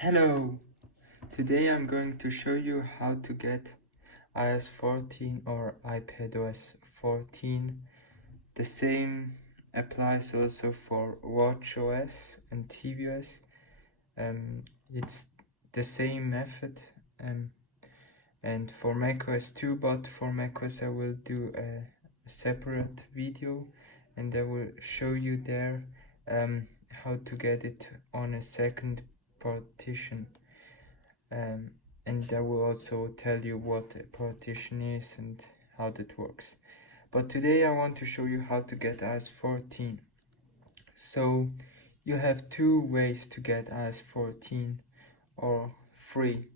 Hello! Today I'm going to show you how to get iOS 14 or iPadOS 14. The same applies also for watchOS and tvOS. It's the same method and for macOS too, but for macOS I will do a separate video and I will show you there how to get it on a second partition. And I will also tell you what a partition is and how that works. But today I want to show you how to get iOS 14. So you have two ways to get iOS 14 or free.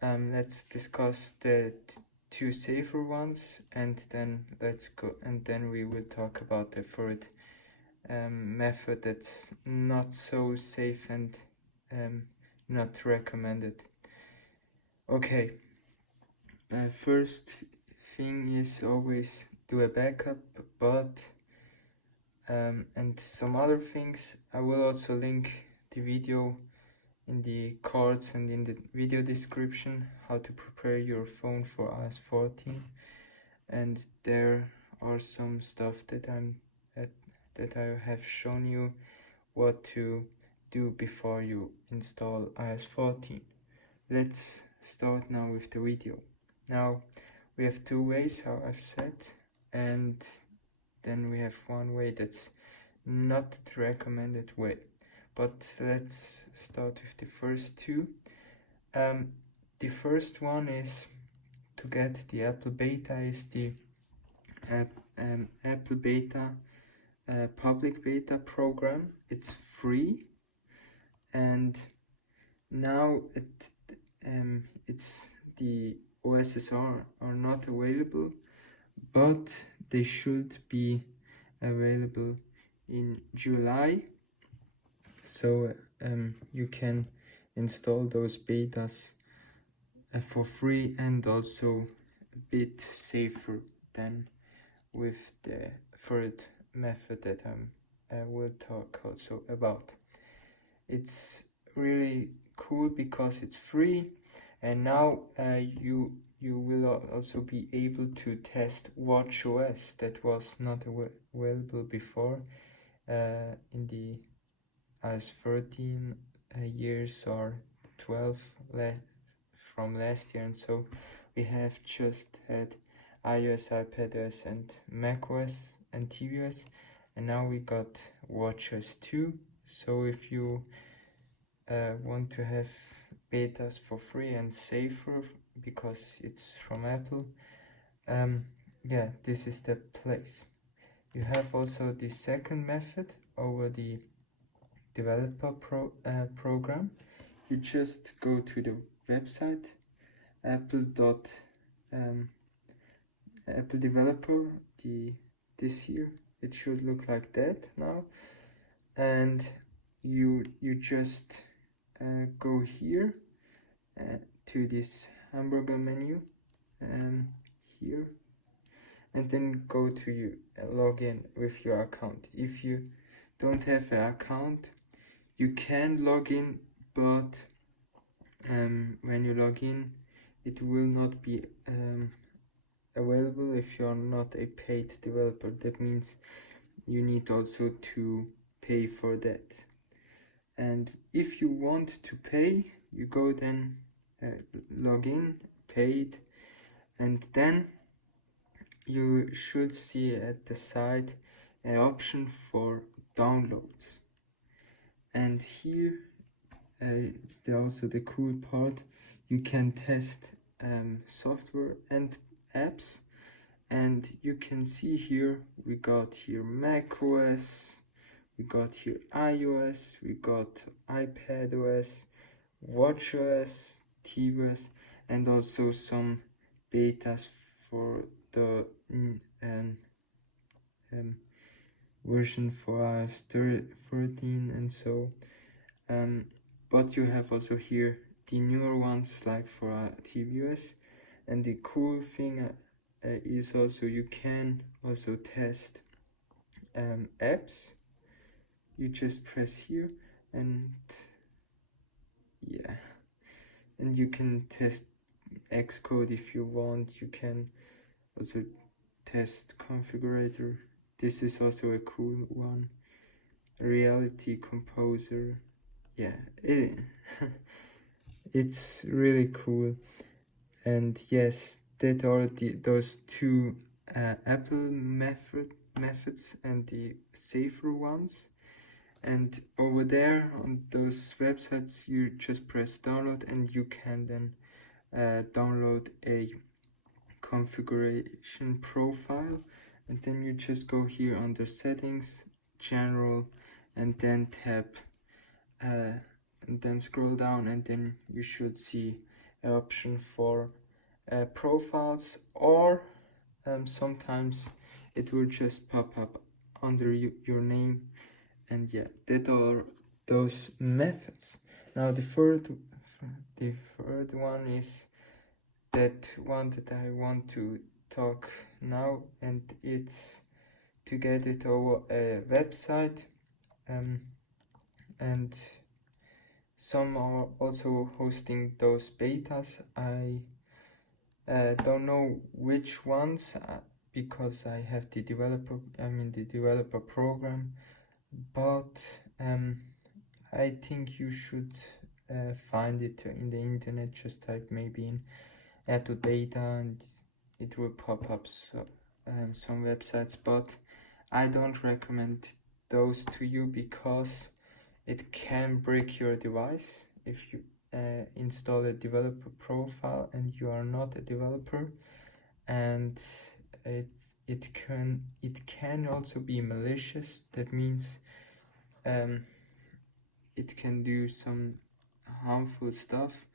Let's discuss the two safer ones and then we will talk about the third method that's not so safe and not recommended. Okay, first thing is always do a backup, but and some other things. I will also link the video in the cards and in the video description how to prepare your phone for iOS 14, and there are some stuff that I have shown you what to do before you install iOS 14. Let's start now with the video. Now we have two ways, how I've said, and then we have one way that's not the recommended way. But let's start with the first two. The first one is to get the Apple Beta is the Apple Beta public beta program. It's free, and now it's the OSs are not available, but they should be available in July, so you can install those betas for free and also a bit safer than with the third method that I will talk also about. It's really cool because it's free, and now you will also be able to test watchOS that was not available before in the iOS 13 years or 12 from last year, and so we have just had iOS, iPadOS and macOS and tvOS, and now we got watchOS too. So if you want to have betas for free and safer because it's from Apple, yeah, this is the place. You have also the second method over the developer program. You just go to the website apple developer, this here. It should look like that now, and you just go here to this hamburger menu here, and then go to you log in with your account. If you don't have an account, you can log in, but when you log in, it will not be available if you're not a paid developer. That means you need also to pay for that. And if you want to pay, you go then log in, paid, and then you should see at the side an option for downloads. And here it's also the cool part. You can test software and apps, and you can see here we got here macOS, we got here iOS, we got iPadOS, watchOS, tvOS, and also some betas for the version for iOS 13 and so. But you have also here the newer ones like for tvOS, and the cool thing is also you can also test apps. You just press here and yeah, and you can test Xcode if you want. You can also test configurator. This is also a cool one. Reality Composer. Yeah, it's really cool. And yes, that are those two Apple methods and the safer ones. And over there on those websites, you just press download, and you can then download a configuration profile, and then you just go here under settings, general, and then tap and then scroll down, and then you should see an option for profiles, or sometimes it will just pop up under your name. And yeah, that are those methods. Now the third one is that one that I want to talk now, and it's to get it over a website. And some are also hosting those betas. I don't know which ones, because I have the developer program, but I think you should find it in the internet. Just type maybe in Apple beta, and it will pop up some websites, but I don't recommend those to you because it can break your device if you install a developer profile and you are not a developer. And it can also be malicious. That means it can do some harmful stuff.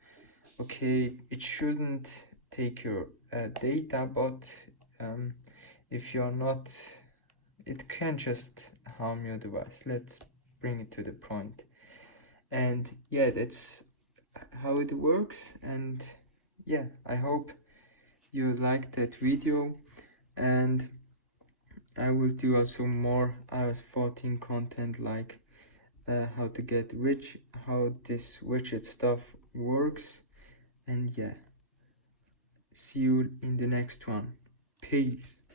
Okay, it shouldn't take your data, but if you're not, it can just harm your device. Let's bring it to the point. And yeah, that's how it works. And yeah, I hope you liked that video, and I will do also more iOS 14 content, like how to get how this widget stuff works. And yeah, see you in the next one. Peace.